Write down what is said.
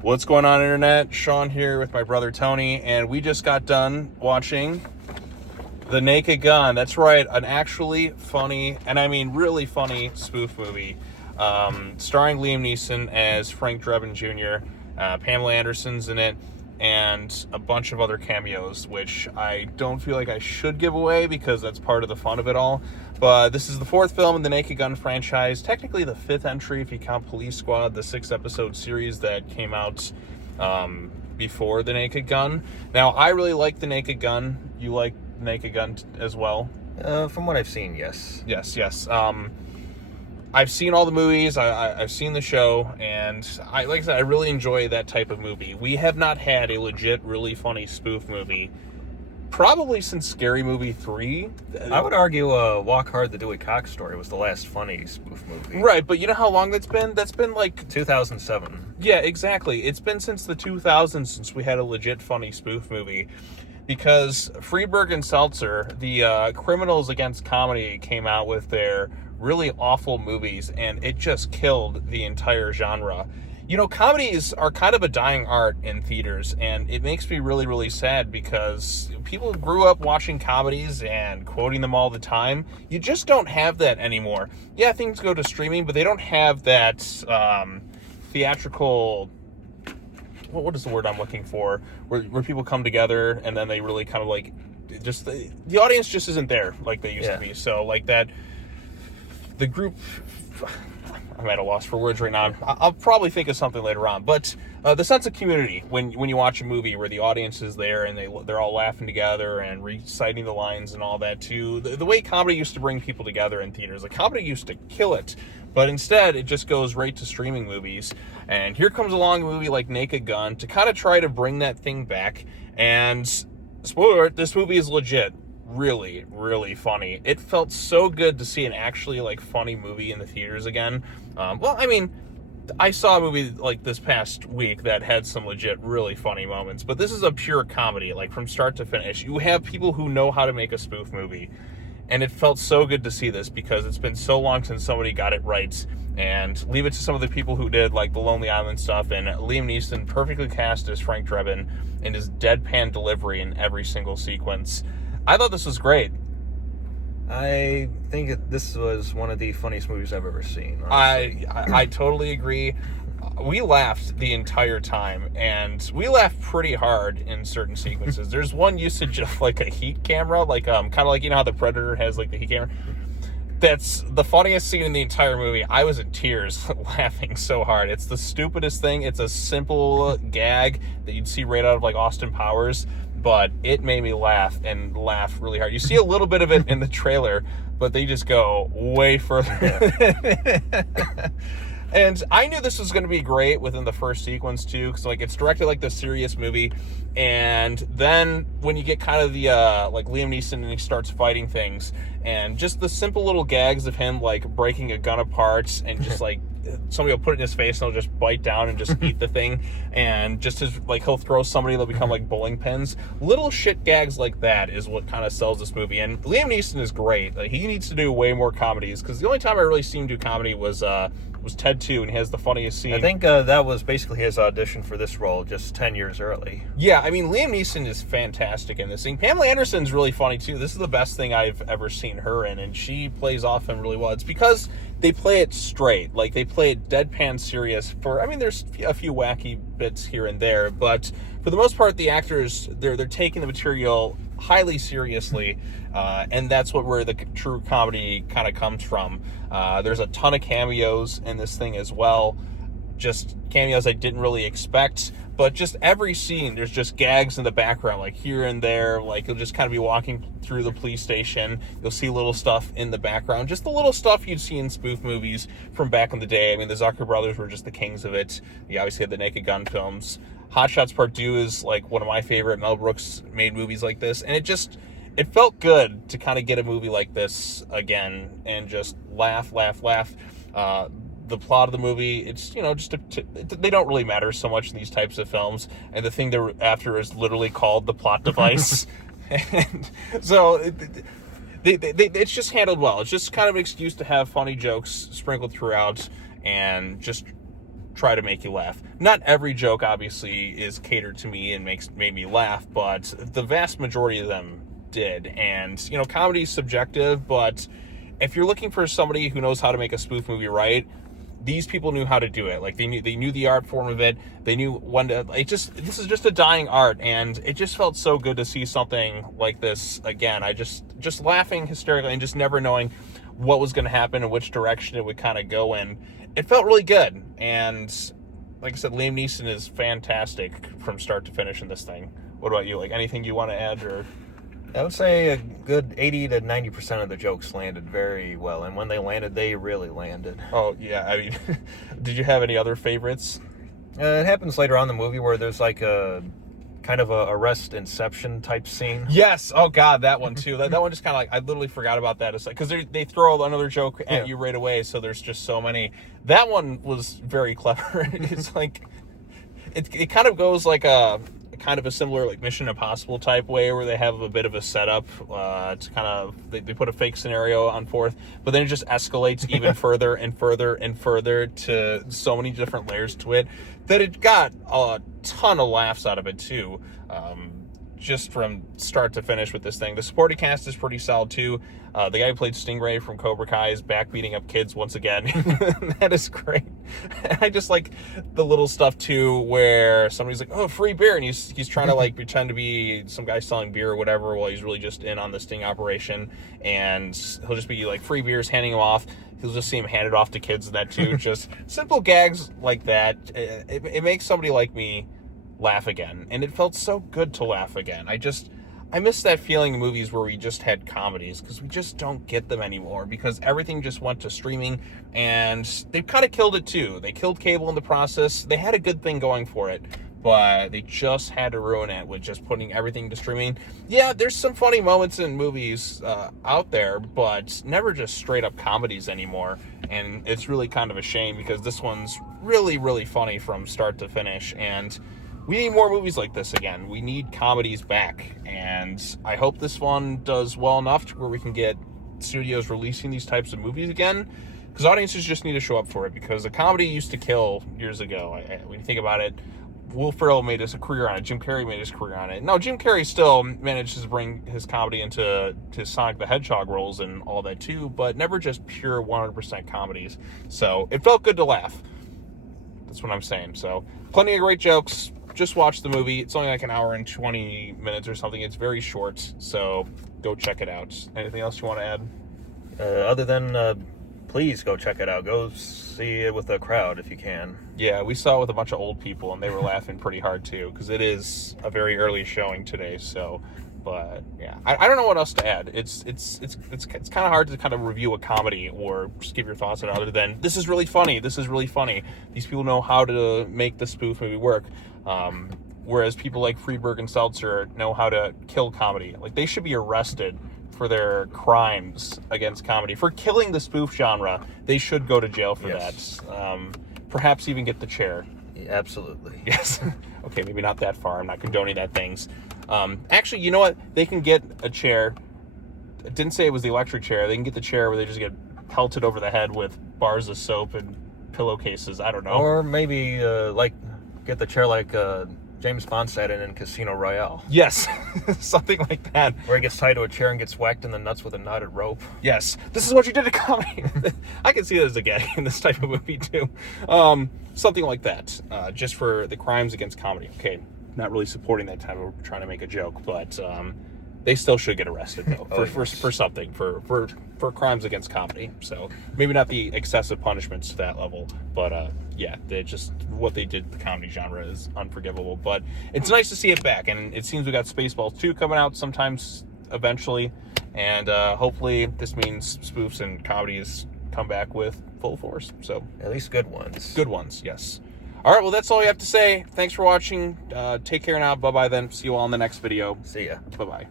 What's going on, Internet? Sean here with my brother Tony, and we just got done watching The Naked Gun. That's right, an actually funny, and I mean really funny spoof movie, starring Liam Neeson as Frank Drebin Jr., Pamela Anderson's in it, and a bunch of other cameos, which I don't feel like I should give away because that's part of the fun of it all. But this is the fourth film in the Naked Gun franchise, technically the fifth entry if you count Police Squad, the 6-episode series that came out before the Naked Gun. Now, I really like the Naked Gun. You like Naked Gun as well? From what I've seen, yes. Yes. I've seen all the movies, I've seen the show, and like I said, I really enjoy that type of movie. We have not had a legit, really funny spoof movie probably since Scary Movie 3. I would argue Walk Hard, the Dewey Cox Story was the last funny spoof movie. Right, but you know how long that's been? That's been like... 2007. Yeah, exactly. It's been since the 2000s since we had a legit funny spoof movie. Because Freeberg and Seltzer, the criminals against comedy, came out with their really awful movies, and it just killed the entire genre. You know, comedies are kind of a dying art in theaters, and it makes me really, really sad because people grew up watching comedies and quoting them all the time. You just don't have that anymore. Yeah, things go to streaming, but they don't have that theatrical... What is the word I'm looking for? Where people come together and then they really kind of like... just the audience just isn't there like they used to be. So, like that... The group... I'm at a loss for words right now. I'll probably think of something later on. But the sense of community when you watch a movie where the audience is there and they're all laughing together and reciting the lines and all that too. The way comedy used to bring people together in theaters. Like, comedy used to kill it. But instead, it just goes right to streaming movies. And here comes along a movie like Naked Gun to kind of try to bring that thing back. And spoiler alert, this movie is legit. Really, really funny. It felt so good to see an actually like funny movie in the theaters again. Well, I mean, I saw a movie like this past week that had some legit really funny moments, but this is a pure comedy, like from start to finish. You have people who know how to make a spoof movie, and it felt so good to see this because it's been so long since somebody got it right. And leave it to some of the people who did, like the Lonely Island stuff, and Liam Neeson perfectly cast as Frank Drebin and his deadpan delivery in every single sequence. I thought this was great. I think this was one of the funniest movies I've ever seen, honestly. I totally agree. We laughed the entire time, and we laughed pretty hard in certain sequences. There's one usage of like a heat camera, like kind of like, you know how the Predator has like the heat camera? That's the funniest scene in the entire movie. I was in tears laughing so hard. It's the stupidest thing. It's a simple gag that you'd see right out of like Austin Powers, but it made me laugh and laugh really hard. You see a little bit of it in the trailer, but they just go way further. And I knew this was going to be great within the first sequence too, because like it's directed like the serious movie, and then when you get kind of the like Liam Neeson and he starts fighting things, and just the simple little gags of him like breaking a gun apart and just like somebody will put it in his face and he'll just bite down and just eat the thing, and just his like he'll throw somebody, they'll become like bowling pins. Little shit gags like that is what kind of sells this movie. And Liam Neeson is great. Like, he needs to do way more comedies, because the only time I really seen him do comedy was Ted 2, and he has the funniest scene. I think that was basically his audition for this role just 10 years early. Yeah, I mean, Liam Neeson is fantastic in this thing. Pamela Anderson's really funny too. This is the best thing I've ever seen her in, and she plays off him really well. It's because they play it straight. Like, they play it deadpan serious I mean, there's a few wacky bits here and there, but for the most part, the actors, they're taking the material highly seriously, and that's where the true comedy kind of comes from. There's a ton of cameos in this thing as well, just cameos I didn't really expect, but just every scene there's just gags in the background, like here and there. Like, you'll just kind of be walking through the police station, you'll see little stuff in the background, just the little stuff you'd see in spoof movies from back in the day. I mean, the Zucker brothers were just the kings of it. You obviously had the Naked Gun films. Hot Shots Part 2 is like one of my favorite Mel Brooks made movies like this, and it felt good to kind of get a movie like this again and just laugh. The plot of the movie, it's, you know, just they don't really matter so much in these types of films, and the thing they're after is literally called the plot device. And so it's just handled well. It's just kind of an excuse to have funny jokes sprinkled throughout and just try to make you laugh. Not every joke, obviously, is catered to me and made me laugh, but the vast majority of them did. And, you know, comedy is subjective, but if you're looking for somebody who knows how to make a spoof movie right, these people knew how to do it. Like, they knew the art form of it. They knew when to, this is just a dying art, and it just felt so good to see something like this again. I just laughing hysterically and just never knowing what was going to happen and which direction it would kind of go in. It felt really good, and like I said, Liam Neeson is fantastic from start to finish in this thing. What about you? Like, anything you want to add? Or I would say a good 80 to 90% of the jokes landed very well, and when they landed, they really landed. Oh yeah, I mean, did you have any other favorites? It happens later on in the movie where there's like a kind of a arrest Inception type scene. Yes. Oh God, that one too. That one just kind of like, I literally forgot about that. It's like, because they throw another joke at you right away, so there's just so many. That one was very clever. It's like it kind of goes like a kind of a similar like Mission Impossible type way, where they have a bit of a setup to kind of they put a fake scenario on forth, but then it just escalates even further and further and further to so many different layers to it that it got a ton of laughs out of it too, just from start to finish with this thing. The supporting cast is pretty solid too. The guy who played Stingray from Cobra Kai is back beating up kids once again. That is great. I just like the little stuff too, where somebody's like, "Oh, free beer," and he's trying to like pretend to be some guy selling beer or whatever, while he's really just in on the sting operation, and he'll just be like, free beers, handing them off. You'll just see him hand it off to kids and that too. Just simple gags like that. It makes somebody like me laugh again, and it felt so good to laugh again. I miss that feeling in movies where we just had comedies, because we just don't get them anymore, because everything just went to streaming, and they've kind of killed it too. They killed cable in the process. They had a good thing going for it, but they just had to ruin it with just putting everything to streaming. Yeah, there's some funny moments in movies out there, but never just straight up comedies anymore, and it's really kind of a shame, because this one's really, really funny from start to finish, and we need more movies like this again. We need comedies back, and I hope this one does well enough to where we can get studios releasing these types of movies again, because audiences just need to show up for it, because a comedy used to kill years ago. When you think about it, Will Ferrell made his career on it. Jim Carrey made his career on it. Now, Jim Carrey still manages to bring his comedy into Sonic the Hedgehog roles and all that too, but never just pure 100% comedies. So it felt good to laugh. That's what I'm saying. So plenty of great jokes. Just watch the movie. It's only like an hour and 20 minutes or something. It's very short, so go check it out. Anything else you want to add? Other than, please go check it out. Go see it with a crowd if you can. Yeah, we saw it with a bunch of old people, and they were laughing pretty hard too, because it is a very early showing today. So, but yeah, I don't know what else to add. It's kind of hard to kind of review a comedy or just give your thoughts on it, other than this is really funny. This is really funny. These people know how to make the spoof movie work. Whereas people like Friedberg and Seltzer know how to kill comedy. Like, they should be arrested for their crimes against comedy. For killing the spoof genre, they should go to jail for that. Perhaps even get the chair. Yeah, absolutely. Yes. Okay, maybe not that far. I'm not condoning that things. Actually, you know what? They can get a chair. It didn't say it was the electric chair. They can get the chair where they just get pelted over the head with bars of soap and pillowcases. I don't know. Or maybe, get the chair like James Bond sat in Casino Royale. Yes, something like that. Where he gets tied to a chair and gets whacked in the nuts with a knotted rope. Yes, this is what you did to comedy. I can see that as a gag in this type of movie too. Something like that, just for the crimes against comedy. Okay, not really supporting that type of trying to make a joke, but they still should get arrested though for something, for crimes against comedy. So maybe not the excessive punishments to that level, but yeah, what they did to the comedy genre is unforgivable. But it's nice to see it back, and it seems we got Spaceballs 2 coming out sometimes eventually, and hopefully this means spoofs and comedies come back with full force. So at least good ones. Good ones, yes. All right, well, that's all you have to say. Thanks for watching. Take care now. Bye-bye then. See you all in the next video. See ya. Bye-bye.